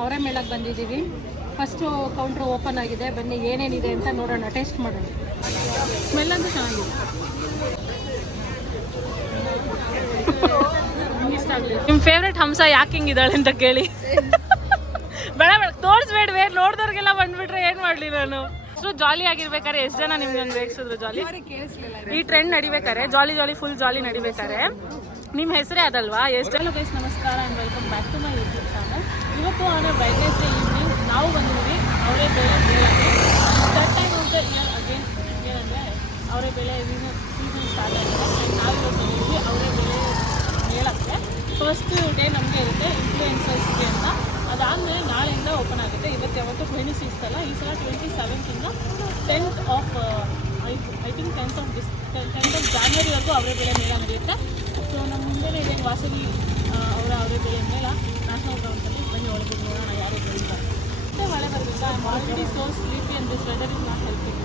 ಅವರೇ ಮೇಳಕ್ಕೆ ಬಂದಿದ್ದೀವಿ. ಫಸ್ಟು ಕೌಂಟ್ರ್ ಓಪನ್ ಆಗಿದೆ. ಬನ್ನಿ ಏನೇನಿದೆ ಅಂತ ನೋಡೋಣ. ಟೇಸ್ಟ್ ಮಾಡೋಣ. ಸ್ಮೆಲ್ ಅಂತೂ ಚೆನ್ನಾಗಿದೆ. ನಿಮ್ಮ ಫೇವ್ರೆಟ್ ಹಂಸ ಯಾಕೆ ಹಿಂಗಿದ್ದಾಳೆ ಅಂತ ಕೇಳಿ. ಬೇಡ ಬೇಡ. ತೋರಿಸ್ಬೇಡ್ವೆ. ನೋಡಿದವ್ರಿಗೆಲ್ಲ ಬಂದ್ಬಿಟ್ರೆ ಏನು ಮಾಡಲಿ ನಾನು? ಅಷ್ಟು ಜಾಲಿ ಆಗಿರ್ಬೇಕಾರೆ ಎಷ್ಟು ಜನ ನಿಮ್ಗೆ ಹಂಗೆ ರೇಗಿಸಿದ್ರು ಜಾಲಿ ಈ ಟ್ರೆಂಡ್ ನಡಿಬೇಕಾರೆ ಜಾಲಿ ಜಾಲಿ ಫುಲ್ ಜಾಲಿ ನಡಿಬೇಕಾರೆ ನಿಮ್ಮ ಹೆಸರೇ ಅದಲ್ವಾ? ಎಷ್ಟು ಜನ ಗೈಸ್ ನಮಸ್ಕಾರ and welcome back to my ಇವತ್ತು ಅವನ ವೆಡ್ನೆಸ್ಡೇ ಈವ್ನಿಂಗ್ ನಾವು ಬಂದಿದ್ದೀವಿ ಅವರೇ ಬೇಳೆ ಬೇಳಕ್ಕೆ that time of the year again ಏನಂದರೆ ಅವರೇ ಬೇಳೆ ಸೀಸನ್ ಸ್ಟಾರ್ಟ್ ಆಗಿದೆ. ಆ್ಯಂಡ್ ನಾವು ಇವತ್ತು ಬಂದಿದ್ದೀವಿ ಅವರೇ ಬೇಳೆ ಮೇಳಕ್ಕೆ. ಫಸ್ಟ್ ಡೇ ನಮಗೆ ಇರುತ್ತೆ ಇನ್ಫ್ಲೂಯೆನ್ಸರ್ಸ್ಗೆ ಅಂತ. ಅದಾದಮೇಲೆ ನಾಳೆಯಿಂದ ಓಪನ್ ಆಗುತ್ತೆ. ಇವತ್ತು ಯಾವತ್ತು ಟ್ವೆಂಟಿ ಸಿಕ್ಸ್ ಅಲ್ಲ. ಈ ಸಲ twenty ಸೆವೆಂತಿಂದ tenth of I I think tenth of dish tenth of ಜಾನ್ವರಿವರೆಗೂ ಅವರೇ ಬೆಳೆ ಮೇಳ ನಡೆಯುತ್ತೆ. ಸೊ ನಮ್ಮ ಮುಂದೆ ಇದೆ ವಾಸವಿ ಆ, ಅವರ ಅವರೇ ಬೆಳೆ ಮೇಳ. ನ್ಯಾಷನಲ್ ಗ್ರೌಂಡ್ಸಲ್ಲಿ ಮಳೆ ಹೆಲ್ಪಿಂಗ್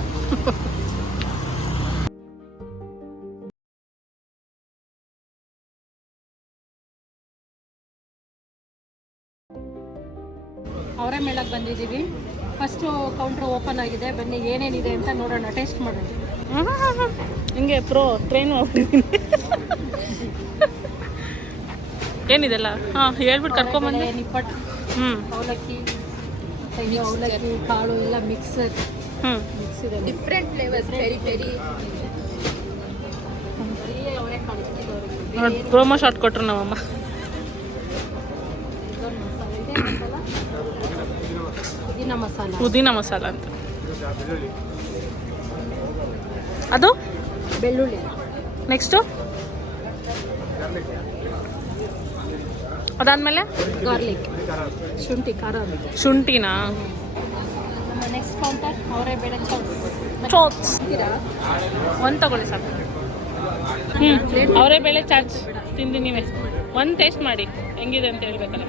ಅವರೇ ಮೇಳಕ್ಕೆ ಬಂದಿದ್ದೀವಿ. ಫಸ್ಟು ಕೌಂಟರ್ ಓಪನ್ ಆಗಿದೆ. ಬನ್ನಿ, ಏನೇನಿದೆ ಅಂತ ನೋಡೋಣ. ಟೇಸ್ಟ್ ಮಾಡೋಣ. ಹಿಂಗೆ ಪ್ರೋ ಟ್ರೈನ್ ಹೋಗ್ತಿದ್ದೀನಿ ಏನಿದೆಲ್ಲ? ಹಾಂ ಹೇಳ್ಬಿಟ್ಟು ಕರ್ಕೊಂಬಂದೆ ನಿಪ್ಪಟ್ಟು ಹ್ಞೂ ಅವಲಕ್ಕಿ ತೆಂಗು ಅವಲಕ್ಕಿ ಕಾಳು ಎಲ್ಲ ಮಿಕ್ಸ್ ಹ್ಞೂ ಮಿಕ್ಸ್ ಇದೆ ಡಿಫ್ರೆಂಟ್ ಫ್ಲೇವರ್ಸ್ ಪೆರಿ ಪೆರಿ. ನೋಡಿ ಪ್ರೋಮೋ ಶಾಟ್ ಕೊಟ್ರು ನಮ್ಮಮ್ಮ. ಇದೊಂದು ಮಸಾಲೆ ಇದೆ ಮಸಾಲ ಪುದೀನ ಮಸಾಲ. ಪುದೀನ ಮಸಾಲ ಅಂತ. ಅದು? ಬೆಳ್ಳುಳ್ಳಿ. ನೆಕ್ಸ್ಟು ಅದಾದಮೇಲೆ? ಗಾರ್ಲಿಕ್. ಶುಂಠಿ ಖಾರ ಶುಂಠಿನಾ? ನೆಕ್ಸ್ಟ್ ಕೌಂಟರ್ ಅವರೇ ಬೇಳೆ ಚೌಸ್ ಚೋಪ್ಸ್. ಒಂದು ತಗೊಳ್ಳಿ ಸಾಕು. ಹ್ಞೂ ಅವರೇ ಬೇಳೆ ಚಾಟ್ಸ್ ತಿಂದು ನೀವೇ. ಒಂದು ಟೇಸ್ಟ್ ಮಾಡಿ. ಹೆಂಗಿದೆ ಅಂತ ಹೇಳ್ಬೇಕಲ್ಲ.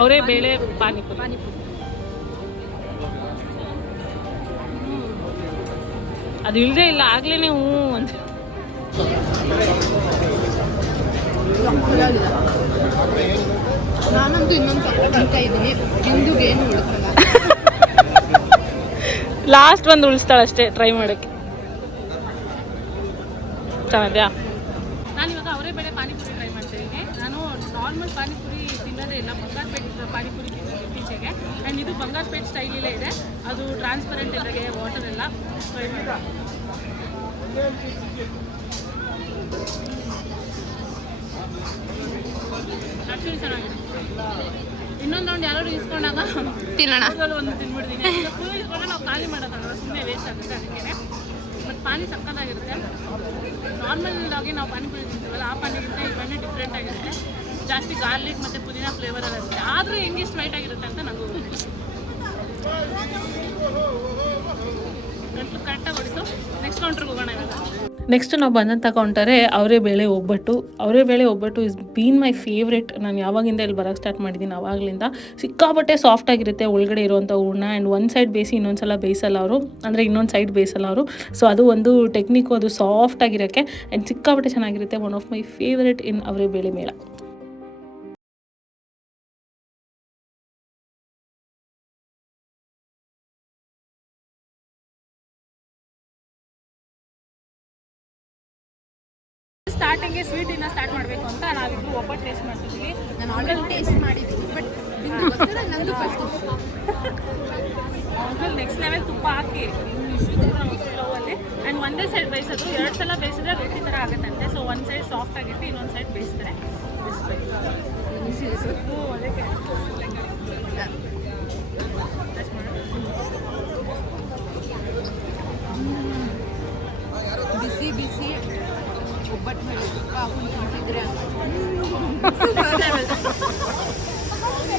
ಅವರೇ ಬೇಳೆ ಪಾನಿಪುರಿ. ಪಾನಿಪುರಿ. ಅದು ಇಲ್ಲದೆ ಇಲ್ಲ ಆಗ್ಲೇ ಹ್ಞೂ ಅಂತ. ನಾನಂತೂ ಇನ್ನೊಂದು ಸ್ವಲ್ಪ ತಿಂತಾ ಇದ್ದೀನಿ ಹಿಂದುಗೆ ಏನು ಲಾಸ್ಟ್ ಒಂದು ಉಳಿಸ್ತಾಳೆ ಅಷ್ಟೇ ಟ್ರೈ ಮಾಡೋಕ್ಕೆ. ಚೆನ್ನಾಗಿದೆಯಾ? ನಾನು ಇವಾಗ ಅವರೇ ಬೇಳೆ ಪಾನಿಪುರಿ ಟ್ರೈ ಮಾಡ್ತಾ ಇದ್ದೀನಿ. ನಾನು ನಾರ್ಮಲ್ ಪಾನಿಪುರಿ ತಿನ್ನೋದೇ ಇಲ್ಲ ಬಂಗಾರಪೇಟ್ ಪಾನಿಪುರಿ ತಿನ್ನೋದು ಇತ್ತೀಚೆಗೆ. ಆ್ಯಂಡ್ ಇದು ಬಂಗಾರಪೇಟ್ ಸ್ಟೈಲಲ್ಲೇ ಇದೆ. ಅದು ಟ್ರಾನ್ಸ್ಪರೆಂಟ್ ಇದ್ದಾಗೆ ವಾಟರ್ ಎಲ್ಲ ಟ್ರೈ ಮಾಡಿ ಇನ್ನೊಂದು ಯಾರು ಇಸ್ಕೊಂಡಾಗ ತಿನ್ನೋಣ. ಒಂದು ತಿನ್ಬಿಡ್ತೀನಿ. ಇಸ್ಕೊಂಡ್ರೆ ನಾವು ಖಾಲಿ ಮಾಡೋದಲ್ಲ ಸುಮ್ಮನೆ ವೇಸ್ಟ್ ಆಗುತ್ತೆ ಅದಕ್ಕೆ ಬಟ್ ಪಾನಿ ಸಕ್ಕತ್ತಾಗಿರುತ್ತೆ. ನಾರ್ಮಲ್ ಆಗಿ ನಾವು ಪಾನಿಪುರಿ ತಿಂತೀವಲ್ಲ ಆ ಪಾನಿಗಿಂತ ಈ ಪಾನಿ ಡಿಫ್ರೆಂಟ್ ಆಗಿರುತ್ತೆ. ಜಾಸ್ತಿ ಗಾರ್ಲಿಕ್ ಮತ್ತು ಪುದೀನ ಫ್ಲೇವರ್ ಎಲ್ಲ ಇರುತ್ತೆ. ಆದರೂ ಹೆಂಗೆ ಸ್ವೈಟ್ ಆಗಿರುತ್ತೆ ಅಂತ ನನಗೂ ಕರೆಕ್ಟಾಗಿ ಹೊಡಿತು. ನೆಕ್ಸ್ಟ್ ಕೌಂಟ್ರಿಗೆ ಹೋಗೋಣ ಇವಾಗ. ನೆಕ್ಸ್ಟ್ ನಾವು ಬಂದಂಥ ತಗೊಂಡರೆ ಅವರೇ ಬೇಳೆ ಒಬ್ಬಟ್ಟು. ಅವರೇ ಬೇಳೆ ಒಬ್ಬಟ್ಟು ಇಸ್ ಬೀನ್ ಮೈ ಫೇವ್ರೆಟ್ ನಾನು ಯಾವಾಗಿಂದ ಇಲ್ಲಿ ಬರೋಕ್ಕೆ ಸ್ಟಾರ್ಟ್ ಮಾಡಿದ್ದೀನಿ? ಆವಾಗಲಿಂದ ಸಿಕ್ಕಾಪಟ್ಟೆ ಸಾಫ್ಟ್ ಆಗಿರುತ್ತೆ. ಒಳಗಡೆ ಇರುವಂಥ ಹೂರ್ಣ ಆ್ಯಂಡ್ ಒಂದು ಸೈಡ್ ಬೇಯಿಸಿ ಇನ್ನೊಂದು ಸಲ ಬೇಯಿಸಲ್ಲ ಅವರು. ಅಂದರೆ ಇನ್ನೊಂದು ಸೈಡ್ ಬೇಯಿಸಲ್ಲ ಅವರು. ಸೊ ಅದು ಒಂದು ಟೆಕ್ನಿಕ್ಕು ಅದು ಸಾಫ್ಟ್ ಆಗಿರೋಕ್ಕೆ ಆ್ಯಂಡ್ ಸಿಕ್ಕಾಪಟ್ಟೆ ಚೆನ್ನಾಗಿರುತ್ತೆ. One of my favourite in ಅವರೇ ಬೇಳೆ ಮೇಳ. ಸ್ಟಾರ್ಟಿಂಗ್ಗೆ ಇಂದ ಸ್ಟಾರ್ಟ್ ಮಾಡಬೇಕು ಅಂತ ನಾವಿಬ್ರು ಒಬ್ಬಟ್ಟು ಟೇಸ್ಟ್ ಮಾಡ್ತಿದ್ವಿ ನಾನು ಆಲ್ರೆಡಿ ಟೇಸ್ಟ್ ಮಾಡಿದ್ದೀನಿ ಬಟ್ ನಂದು ಫಸ್ಟ್ ಆಮೇಲೆ ನೆಕ್ಸ್ಟ್ ಲೆವೆಲ್ ತುಪ್ಪ ಹಾಕಿ ಅಲ್ಲಿ. ಆ್ಯಂಡ್ ಒಂದೇ ಸೈಡ್ ಬೇಯಿಸೋದು ಎರಡು ಸಲ ಬೇಯಿಸಿದ್ರೆ ರೊಟ್ಟಿ ಥರ ಆಗುತ್ತಂತೆ. ಸೊ ಒಂದು ಸೈಡ್ ಸಾಫ್ಟ್ ಆಗಿಟ್ಟು ಇನ್ನೊಂದು ಸೈಡ್ ಬೇಯಿಸ್ತಾರೆ ಅದಕ್ಕೆ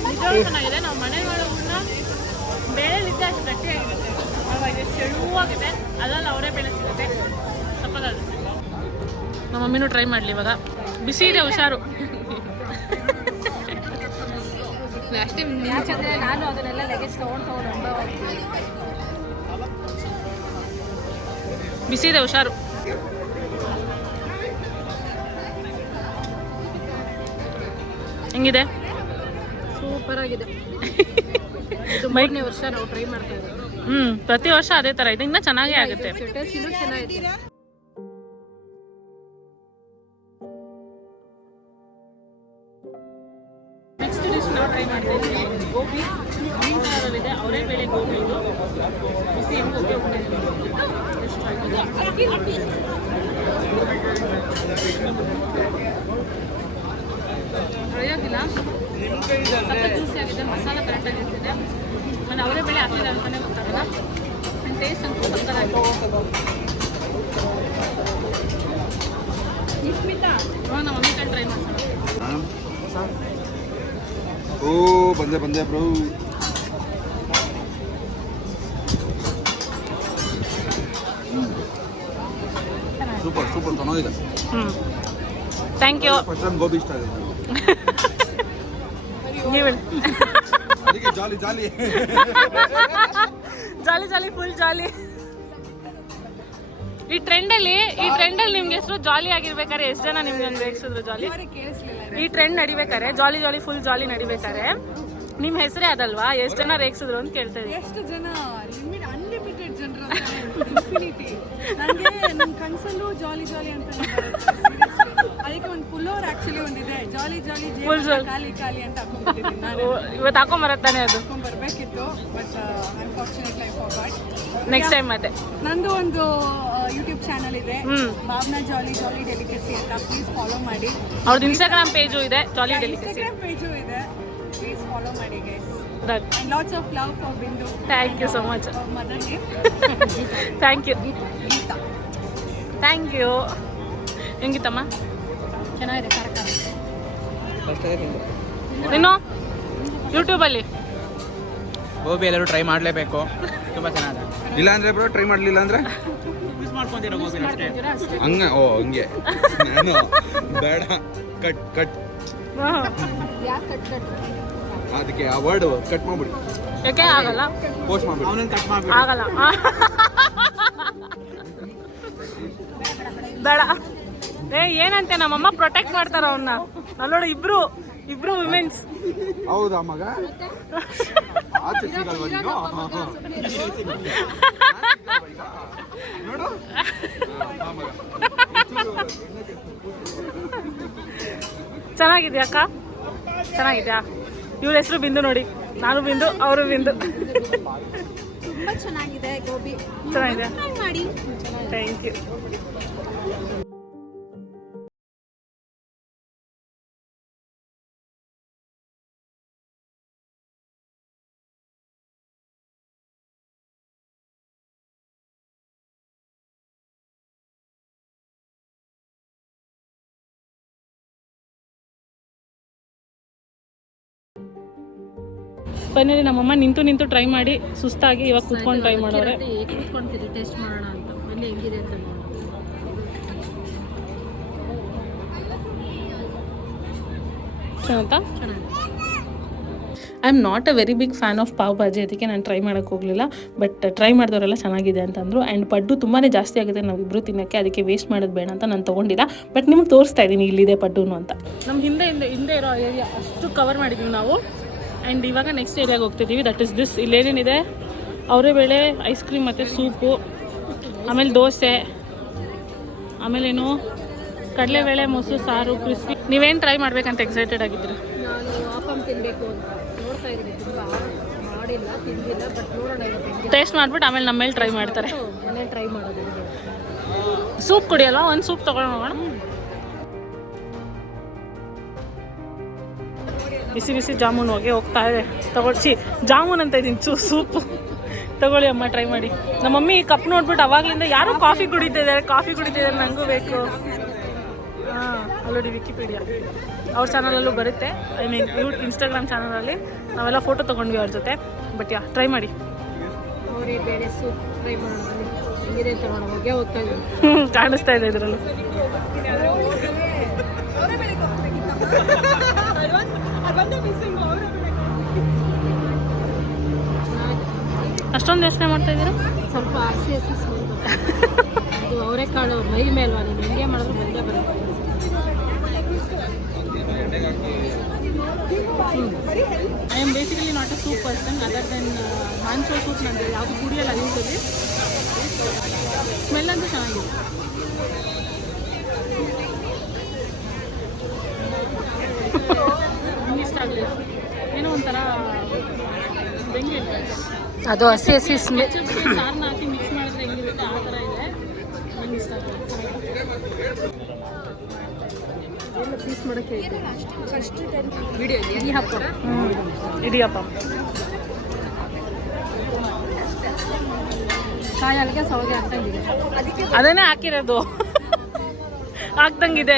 ನಿಜವಾಗ್ಲೂ ಚೆನ್ನಾಗಿದೆ. ನಾವು ಮನೆ ಮಾಡೋ ಹೂರ್ಣ ಬೇಳೆಲಿದ್ದ ಅಷ್ಟು ಗಟ್ಟಿಯಾಗಿರುತ್ತೆ ಅವಾಗ ಎಷ್ಟು ತೆಳುವಾಗಿದೆ ಅದ್ರಲ್ಲಿ ಅವರೇ ಬೇಳೆ ಸಿಗುತ್ತೆ ಸಪ್ಪದಾಗುತ್ತೆ ನಮ್ಮ ಮಮ್ಮಿನೂ ಟ್ರೈ ಮಾಡಲಿ ಇವಾಗ. ಬಿಸಿ ಇದೆ ಹುಷಾರು. ಅಷ್ಟೇ ಯಾಕಂದ್ರೆ ನಾನು ಅದನ್ನೆಲ್ಲ ಲಗೇಜ್ ತೊಗೊಂಡು ತೊಗೊಂಡು ಬಿಸಿ ಇದೆ ಹುಷಾರು. ಹೆಂಗಿದೆ? ಸೂಪರ್ ಆಗಿದೆ. ಮೂರನೇ ವರ್ಷ ನಾವು ಟ್ರೈ ಮಾಡ್ತಾ ಇದ್ದೀವಿ. ಹ್ಮ್ ಪ್ರತಿ ವರ್ಷ ಅದೇ ತರ ಇದೆ ಇನ್ನ ಚೆನ್ನಾಗೇ ಆಗುತ್ತೆ. ಸ್ವಲ್ಪ ಜ್ಯೂಸಿ ಆಗಿದೆ ಮಸಾಲ ಕರೆಕ್ಟಾಗಿ ಇರ್ತಿದೆ. ನಾನು ಅವರೇ ಬೇಳೆ ಹಾಕಿದೆ ಅಂತಲೇ ಗೊತ್ತಾಗಲ್ಲ. ಟೇಸ್ಟ್ ಅಂತೂ ಸಕ್ಕತ್ತಾಗಿದೆ ನಮ್ಮ ಮಮ್ಮಿ ಟ್ರೈ ಮಾಡ್ಸೋಣ. ಓ ಬಂದೆ ಬಂದೆ ಬ್ರೋ. ಸೂಪರ್ ಸೂಪರ್ ಚೆನ್ನಾಗಿದೆ. ಹ್ಞೂ ಥ್ಯಾಂಕ್ ಯು ಫಸ್ಟ್ ಟೈಮ್ ಗೋಬಿ ಇಷ್ಟ ಆಗಿದೆ. Jolly jolly. Jolly jolly full jolly. ಈ ಟ್ರೆಂಡಲ್ಲಿ ಈ ಟ್ರೆಂಡಲ್ಲಿ ನಿಮ್ಗೆ ಎಷ್ಟು ಜಾಲಿ ಆಗಿರ್ಬೇಕಾರೆ ಎಷ್ಟು ಜನ ನಿಮ್ಗೆ ಒಂದು ರೇಗಿಸಿದ್ರು ಜಾಲಿ? ಕೇಳಿಸ್ಲಿಲ್ಲ ಈ ಟ್ರೆಂಡ್ ನಡಿಬೇಕಾರೆ ಜಾಲಿ ಜಾಲಿ ಫುಲ್ ಜಾಲಿ ನಡಿಬೇಕಾರೆ ನಿಮ್ಮ ಹೆಸರೇ ಅದಲ್ವಾ? ಎಷ್ಟು ಜನ ರೇಗಿಸಿದ್ರು ಅಂತ ಕೇಳ್ತಾ ಇದೀನಿ ಎಷ್ಟು ಜನ? ಲಿಮಿಟ್ ಅನ್ಲಿಮಿಟೆಡ್ ಜನರು ಇನ್ಫಿನಿಟಿ ನನಗೆ ನನ್ನ ಕನ್ಸಲ್ಲೂ ಜಾಲಿ ಜಾಲಿ ಅಂತ ಅದಕ್ಕೆ ಒಂದು ಪುಲ್ಲೋರ್ ಆಕ್ಚುಲಿ ಒಂದಿದೆ ಜಾಲಿ ಜಾಲಿ Full jolly. ಖಾಲಿ ಖಾಲಿ ಅಂತ ಹಾಕೊಂಡ್ಬಿಟ್ಟಿದ್ದೀನಿ ನಾನು. ಇವತ್ತು ಹಾಕೊಂಬರತ್ತಾನೆ ಅದು? ಹಾಕೊಂಡ್ ಬರ್ಬೇಕಿತ್ತು but unfortunate forgot next time ಮತ್ತೆ. ನಂದು ಒಂದು ಯೂಟ್ಯೂಬ್ ಚಾನಲ್ ಇದೆ. ಹ್ಮ್. ಭಾವನಾ ಜಾಲಿ ಜಾಲಿ ಡೆಲಿಕಸಿ ಅಂತ. ಪ್ಲೀಸ್ ಫಾಲೋ ಮಾಡಿ. ಅವ್ರದ್ದು ಇನ್ಸ್ಟಾಗ್ರಾಮ್ ಪೇಜು ಇದೆ ಜಾಲಿ ಡೆಲಿಕಸಿ ಇನ್ಸ್ಟಾಗ್ರಾಮ್ ಪೇಜು ಇದೆ. ಪ್ಲೀಸ್ ಫಾಲೋ ಮಾಡಿ guys and lots of love for Bindu thank you so much mother name thank you Geetha thank you ಹೆಂಗಿತ್ತಮ್ಮ? ಚೆನ್ನಾಗಿದೆ ತರಕಾರಿ ಇನ್ನು ಯೂಟ್ಯೂಬಲ್ಲಿ ಗೋಬಿ ಎಲ್ಲರೂ ಟ್ರೈ ಮಾಡಲೇಬೇಕು. ತುಂಬ ಚೆನ್ನಾಗಿದೆ. ಇಲ್ಲ ಅಂದ್ರೆ ಬ್ರೋ ಟ್ರೈ ಮಾಡಲಿಲ್ಲ ಅಂದ್ರೆ? ಮಿಸ್ ಮಾಡ್ಕೊಂತೀರಾ ಗೋಬಿ ಅಷ್ಟೇ? ಹಂಗ ಓ ಹಂಗೆ. ನಾನು ಬೇಡ. Cut cut. ಯಾಕೆ ಕಟ್ ಕಟ್? ಅದಕ್ಕೆ ಆ ವರ್ಡ್ ಕಟ್ ಮಾಡ್ಬಿಡಿ. ಯಾಕೆ ಆಗಲ್ಲ? ಪೋಸ್ಟ್ ಮಾಡ್ಬಿಡಿ. ಅವನನ್ನ ಕಟ್ ಮಾಡ್ಬಿಡಿ. ಆಗಲ್ಲ. ಬೇಡ. ಏ ಏನಂತೆ ನಮ್ಮಮ್ಮ ಪ್ರೊಟೆಕ್ಟ್ ಮಾಡ್ತಾರ ಅವನ್ನ ನೋಡು ಇಬ್ರು ಇಬ್ರು ವಿಮೆನ್ಸ್ ಹೌದಾ ಮಗ? ಆಚೆ ಸಿಗಲ್ವಾ ನೀನು. ನೋಡು. ಚೆನ್ನಾಗಿದ್ಯಾ ಅಕ್ಕ? ಚೆನ್ನಾಗಿದ್ಯಾ? ಇವ್ರ ಹೆಸರು ಬಿಂದು ನೋಡಿ. ನಾನು ಬಿಂದು ಅವರು ಬಿಂದು. ತುಂಬಾ ಚೆನ್ನಾಗಿದೆ ಗೋಬಿ. ಚೆನ್ನಾಗಿದೆ ಮಾಡಿ. ಥ್ಯಾಂಕ್ ಯು ಬನ್ನಿ ನಮ್ಮಮ್ಮ ನಿಂತು ನಿಂತು ಟ್ರೈ ಮಾಡಿ ಸುಸ್ತಾಗಿ ಇವಾಗ ಕುತ್ಕೊಂಡು ಟ್ರೈ ಮಾಡೋರೆ. ಕೂತ್ಕೊಂಡ್ತೀರಿ ಟೇಸ್ಟ್ ಮಾಡೋಣ ಅಂತ. ಬನ್ನಿ ಹೆಂಗಿದೆ ಅಂತ ನೋಡೋಣ. I am not a very big fan of pav bhaji ಅದಕ್ಕೆ ನಾನು ಟ್ರೈ ಮಾಡೋಕ್ಕೆ ಹೋಗಲಿಲ್ಲ. ಬಟ್ ಟ್ರೈ ಮಾಡಿದವರೆಲ್ಲ ಚೆನ್ನಾಗಿದೆ ಅಂತಂದರು. ಆ್ಯಂಡ್ ಪಡ್ಡು ತುಂಬಾ ಜಾಸ್ತಿ ಆಗಿದೆ ನಾವಿಬ್ಬರು ತಿನ್ನೋಕ್ಕೆ ಅದಕ್ಕೆ ವೇಸ್ಟ್ ಮಾಡೋದು ಬೇಡ ಅಂತ ನಾನು ತೊಗೊಂಡಿಲ್ಲ. ಬಟ್ ನಿಮ್ಗೆ ತೋರಿಸ್ತಾ ಇದ್ದೀನಿ ಇಲ್ಲಿದೆ ಪಡ್ಡು ಅಂತ. ನಮ್ಮ ಹಿಂದೆ ಹಿಂದೆ ಹಿಂದೆ ಇರೋ ಏರಿಯಾ ಅಷ್ಟು ಕವರ್ ಮಾಡಿದ್ದೀವಿ ನಾವು. ಆ್ಯಂಡ್ ಇವಾಗ ನೆಕ್ಸ್ಟ್ ಏರಿಯಾಗೆ ಹೋಗ್ತಿದ್ದೀವಿ. ದಟ್ ಇಸ್ ದಿಸ್ ಇಲ್ಲೇನೇನಿದೆ ಅವರೇ ಬೇಳೆ ಐಸ್ ಕ್ರೀಮ್ ಮತ್ತು ಸೂಪು ಆಮೇಲೆ ದೋಸೆ. ಆಮೇಲೇನು ಕಡಲೆಬೇಳೆ ಮೊಸರು ಸಾರು ಕ್ರಿಸ್ಪಿ ನೀವೇನು ಟ್ರೈ ಮಾಡಬೇಕಂತ ಎಕ್ಸೈಟೆಡ್ ಆಗಿದ್ದೀರಿ? ಟೇಸ್ಟ್ ಮಾಡ್ಬಿಟ್ಟು ಆಮೇಲೆ ನಮ್ಮ ಮೇಲೆ ಟ್ರೈ ಮಾಡ್ತಾರೆ ಮನೆ ಟ್ರೈ ಮಾಡೋದು ಸೂಪ್ ಕುಡಿಯಲ್ವಾ? ಒಂದು ಸೂಪ್ ತೊಗೊಂಡು ಹೋಗೋಣ. ಬಿಸಿ ಬಿಸಿ ಜಾಮೂನ್ ಹೋಗಿ ಹೋಗ್ತಾ ಇದೆ. ತಗೊಳ್ಸಿ ಜಾಮೂನ್ ಅಂತ ಇದ್ದೀನಿ. ಚೂ ಸೂಪು. ತಗೊಳ್ಳಿ ಅಮ್ಮ ಟ್ರೈ ಮಾಡಿ. ನಮ್ಮ ಮಮ್ಮಿ ಕಪ್ ನೋಡ್ಬಿಟ್ಟು ಅವಾಗ್ಲಿಂದ ಯಾರೋ ಕಾಫಿ ಕುಡಿತಿದ್ದಾರೆ. ಕಾಫಿ ಕುಡಿತಿದ್ದಾರೆ. ನನಗೂ ಬೇಕು. ಹಾಂ ಅಲ್ಲೋಡಿ ವಿಕಿಪೀಡಿಯಾ ಅವ್ರ ಚಾನಲಲ್ಲೂ ಬರುತ್ತೆ. ಐ ಮೀನ್ ಯೂ ಇನ್ಸ್ಟಾಗ್ರಾಮ್ ಚಾನಲಲ್ಲಿ ನಾವೆಲ್ಲ ಫೋಟೋ ತೊಗೊಂಡ್ವಿ ಅವ್ರ ಜೊತೆ. ಬಟ್ ಯಾ ಟ್ರೈ ಮಾಡಿ. ಬೇಳೆ ಸೂಪ್ ಟ್ರೈ ಹ್ಮ್, ಕಾಣಿಸ್ತಾ ಇದೆ ಇದರಲ್ಲೂ. ಅಷ್ಟೊಂದು ಯೋಚನೆ ಮಾಡ್ತಾ ಇದ್ದೀರಾ? ಸ್ವಲ್ಪ ಆಸೆ ಹಸಿ ಸ್ವಲ್ಪ ಅವರೆಕಾಳು ಮೈ ಮೇಲ್ವಾ ನೀನು ಹೆಂಗೆ ಮಾಡಿದ್ರು ಬಂದೇ ಬರುತ್ತೆ. I am basically not a soup person other than manchow soup ನನಗೆ ಯಾವುದು ಕುಡಿಯಲ್ಲ ಅಲ್ಲಿ ಸ್ಮೆಲ್ ಅಂತೂ ಚೆನ್ನಾಗಿದೆ. ನಂಗೆ ಇಷ್ಟ ಆಗಲಿಲ್ಲ. ಏನೋ ಒಂಥರ ಬೆಂಗೆ ಅದು ಹಸಿ ಹಸಿ ಸ್ಮೆ ಸಾರನ್ನ ಹಾಕಿ ಮಿಕ್ಸ್ ಮಾಡಿದ್ರೆ ಹೆಂಗಿರುತ್ತೆ ಆ ಥರ ಇದೆ. ನಂಗೆ ಇಷ್ಟ ಎಲ್ಲ ಪೀಸ್ ಮಾಡೋಕ್ಕೆ ವಿಡಿಯೋ ಇಡೀ ಹಬ್ಬ ಇಡಿಯಪ್ಪ. ಕಾಯಿ ಅಲ್ಲಿಗೆ ಸೌದೆ ಹಾಕ್ದಂಗಿದೆ ಅದನ್ನೇ ಹಾಕಿರೋದು. ಹಾಕ್ದಂಗಿದೆ.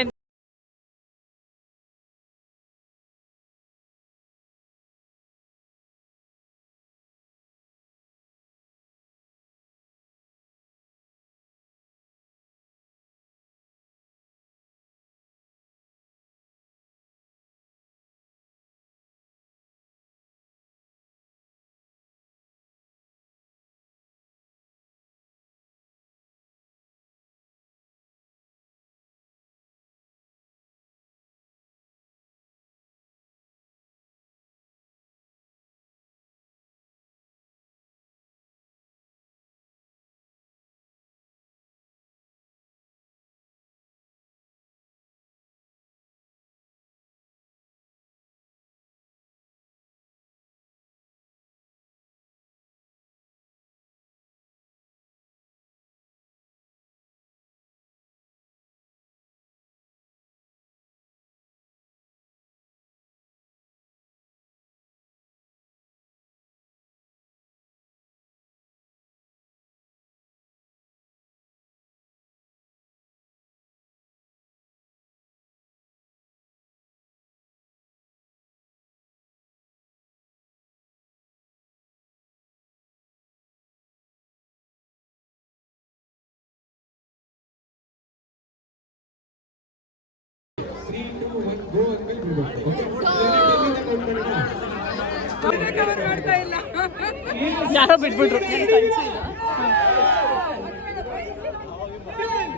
ಯಾರೋ ಬಿಟ್ಬಿಟ್ರು.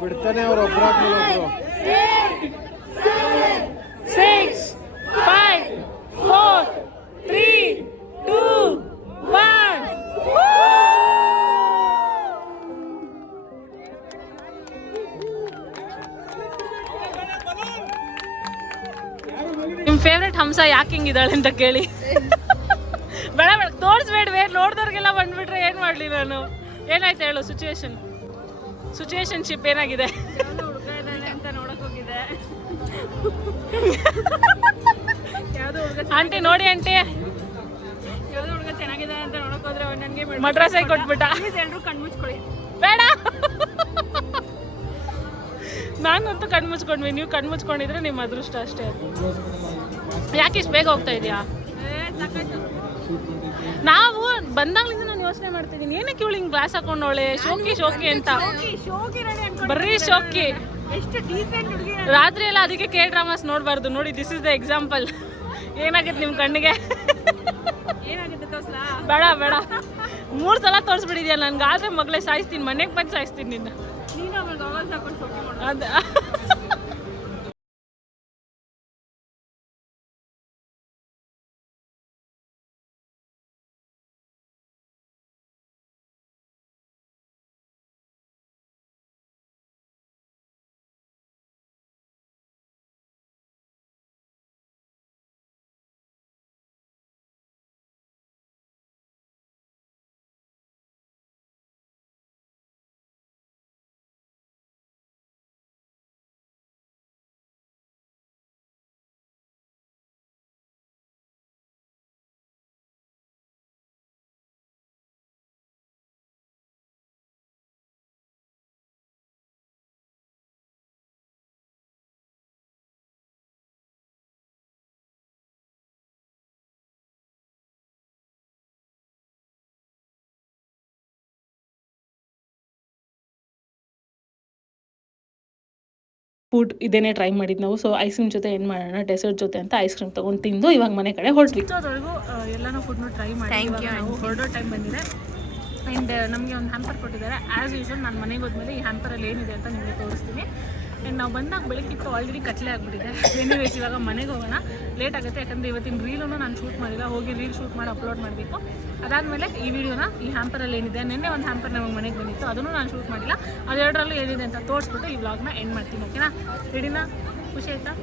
ಬಿಡ್ತಾನೆ ಅವ್ರು ಒಬ್ರು. Six five four three two one ನಿಮ್ಮ ಫೇವ್ರೆಟ್ ಹಂಸ ಯಾಕೆ ಹಿಂಗಿದ್ದಾಳೆ ಅಂತ ಕೇಳಿ. ಬೇಡ ಬೇಡ ತೋರಿಸ್ಬೇಡ್ವೇ. ನೋಡ್ದವ್ರಿಗೆಲ್ಲ ಬಂದ್ಬಿಟ್ರೆ ಏನು ಮಾಡಲಿ ನಾನು? ಏನಾಯ್ತು ಹೇಳು ಸಿಚುವೇಶನ್ ಶಿಪ್ ಏನಾಗಿದೆ? ಅಂತ ನೋಡಕ್ ಹೋಗಿದೆ. ಆಂಟಿ ನೋಡಿ ಆಂಟಿ. ಯಾವ್ದೋ ಹುಡುಗ ಚೆನ್ನಾಗಿದೆ ಅಂತ ನೋಡಕ್ ಹೋದ್ರೆ ನನಗೆ ಮಡ್ರಾಸಾಗಿ ಕೊಟ್ಬಿಟ್ಟ. ಎಲ್ಲರೂ ಕಣ್ಣು ಮುಚ್ಕೊಳ್ಳಿ ಬೇಡ. ನಾನಂತೂ ಕಣ್ಣು ಮುಚ್ಕೊಂಡ್ವಿ ನೀವು ಕಣ್ಣು ಮುಚ್ಕೊಂಡಿದ್ರೆ ನಿಮ್ಮ ಅದೃಷ್ಟ ಅಷ್ಟೇ. ಯಾಕೆ ಇಷ್ಟು ಬೇಗ ಹೋಗ್ತಾ ಇದೆಯಾ? ನಾವು ಬಂದಾಗ್ಲಿಂದ ನಾನು ಯೋಚನೆ ಮಾಡ್ತಿದ್ದೀನಿ ಏನಕ್ಕೆ ಇವಳು ಹಿಂಗ್ ಗ್ಲಾಸ್ ಹಾಕೊಂಡವಳೆ? ಶೋಕಿ ಶೋಕಿ ಅಂತ. ಬರ್ರಿ ಶೋಕಿ. ರಾತ್ರಿ ಎಲ್ಲ ಅದಕ್ಕೆ ಕೆ ಡ್ರಾಮಾಸ್ ನೋಡಬಾರ್ದು. ನೋಡಿ ದಿಸ್ ಇಸ್ ದ ಎಕ್ಸಾಂಪಲ್ ಏನಾಗುತ್ತೆ ನಿಮ್ಮ ಕಣ್ಣಿಗೆ? ಬೇಡ ಬೇಡ. ಮೂರು ಸಲ ತೋರಿಸ್ಬಿಟ್ಟಿದ್ಯಾ ನನ್ಗೆ ಆದ್ರೆ ಮಗಳೇ ಸಾಯಿಸ್ತೀನಿ ಮನೆಗೆ ಬಂದು ಸಾಯಿಸ್ತೀನಿ ನಿನ್ನ. ಅದ. ಫುಡ್ ಇದೇನೆ ಟ್ರೈ ಮಾಡಿದ್ದು ನಾವು. ಸೊ ಐಸ್ ಕ್ರೀಮ್ ಜೊತೆ ಏನು ಮಾಡೋಣ? ಡೆಸರ್ಟ್ ಜೊತೆ ಅಂತ ಐಸ್ ಕ್ರೀಮ್ ತೊಗೊಂಡು ತಿಂದು ಇವಾಗ ಮನೆ ಕಡೆ ಹೊರಟ್ವಿ. ಅದ್ರೊಳಗೂ ಎಲ್ಲನೂ ಫುಡ್ನು ಟ್ರೈ ಮಾಡಿ ನಾವು ಹೊರಡೋ ಟೈಮ್ ಬಂದಿದೆ. ಆ್ಯಂಡ್ ನಮಗೆ ಒಂದು ಹ್ಯಾಂಪರ್ ಕೊಟ್ಟಿದ್ದಾರೆ. ಆ್ಯಸ್ ಯೂಶುವಲ್ ನಾನು ಮನೆಗೆ ಹೋದ್ಮೇಲೆ ಈ ಹ್ಯಾಂಪರಲ್ಲಿ ಏನಿದೆ ಅಂತ ನಿಮಗೆ ತೋರಿಸ್ತೀನಿ. ಆ್ಯಂಡ್ ನಾವು ಬಂದಾಗ ಬೆಳಕಿತ್ತು ಆಲ್ರೆಡಿ ಕತ್ಲೆ ಆಗಿಬಿಟ್ಟಿದೆ. ಎನಿವೇಸ್ ಇವಾಗ ಮನೆಗೆ ಹೋಗೋಣ. ಲೇಟ್ ಆಗುತ್ತೆ, ಯಾಕಂದರೆ ಇವತ್ತಿನ ರೀಲನ್ನು ನಾನು ಶೂಟ್ ಮಾಡಿಲ್ಲ. ಹೋಗಿ ರೀಲ್ ಶೂಟ್ ಮಾಡಿ ಅಪ್ಲೋಡ್ ಮಾಡಬೇಕು. ಅದಾದಮೇಲೆ ಈ ವಿಡಿಯೋನ ಈ ಹ್ಯಾಂಪರಲ್ಲಿ ಏನಿದೆ, ನಿನ್ನೆ ಒಂದು ಹ್ಯಾಂಪರ್ ನಮಗೆ ಮನೆಗೆ ಬಂದಿತ್ತು. ಅದನ್ನು ನಾನು ಶೂಟ್ ಮಾಡಿಲ್ಲ. ಅದೆರಡರಲ್ಲೂ ಏನಿದೆ ಅಂತ ತೋರಿಸ್ಬಿಟ್ಟು ಈ ವ್ಲಾಗ್ನ ಎಂಡ್ ಮಾಡ್ತೀನಿ ಓಕೆನಾ ರೆಡಿನಾ ಖುಷಿ ಆಯ್ತಾ?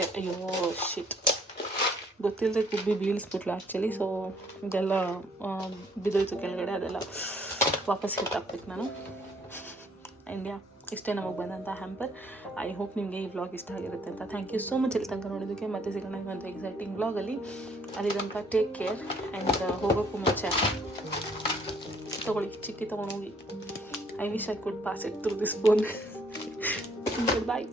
ಅಯ್ಯೋ ಶಿಟ್ ಗೊತ್ತಿಲ್ಲದೆ ಕುಬ್ಬಿ ಬೀಳಿಸ್ಬಿಟ್ಲು ಆ್ಯಕ್ಚುಲಿ ಸೊ ಇದೆಲ್ಲ ಬಿದ್ದೋಯ್ತು ಕೆಳಗಡೆ. ಅದೆಲ್ಲ ವಾಪಸ್ ಹಿಟ್ಟಾಕ್ಬೇಕು ನಾನು. ಇಂಡಿಯಾ ಇಷ್ಟೇ ನಮಗೆ ಬಂದಂಥ ಹ್ಯಾಂಪರ್ ಐ ಹೋಪ್ ನಿಮಗೆ ಈ ವ್ಲಾಗ್ ಇಷ್ಟ ಆಗಿರುತ್ತೆ ಅಂತ. ಥ್ಯಾಂಕ್ ಯು ಸೋ ಮಚ್ ಇಲ್ಲಿ ತನಕ ನೋಡೋದಕ್ಕೆ ಮತ್ತೆ ಸಿಗೋಣ ಇನ್ನೊಂದು ಎಕ್ಸೈಟಿಂಗ್ ವ್ಲಾಗಲ್ಲಿ ಅಲ್ಲಿ. ತನಕ ಟೇಕ್ ಕೇರ್ ಆ್ಯಂಡ್ ಹೋಗೋಕ್ಕೂ ಮುಂಚೆ ತೊಗೊಳ್ಳಿ. ಚಿಕ್ಕಿ ತೊಗೊಂಡೋಗಿ I wish I could pass it through this bone boy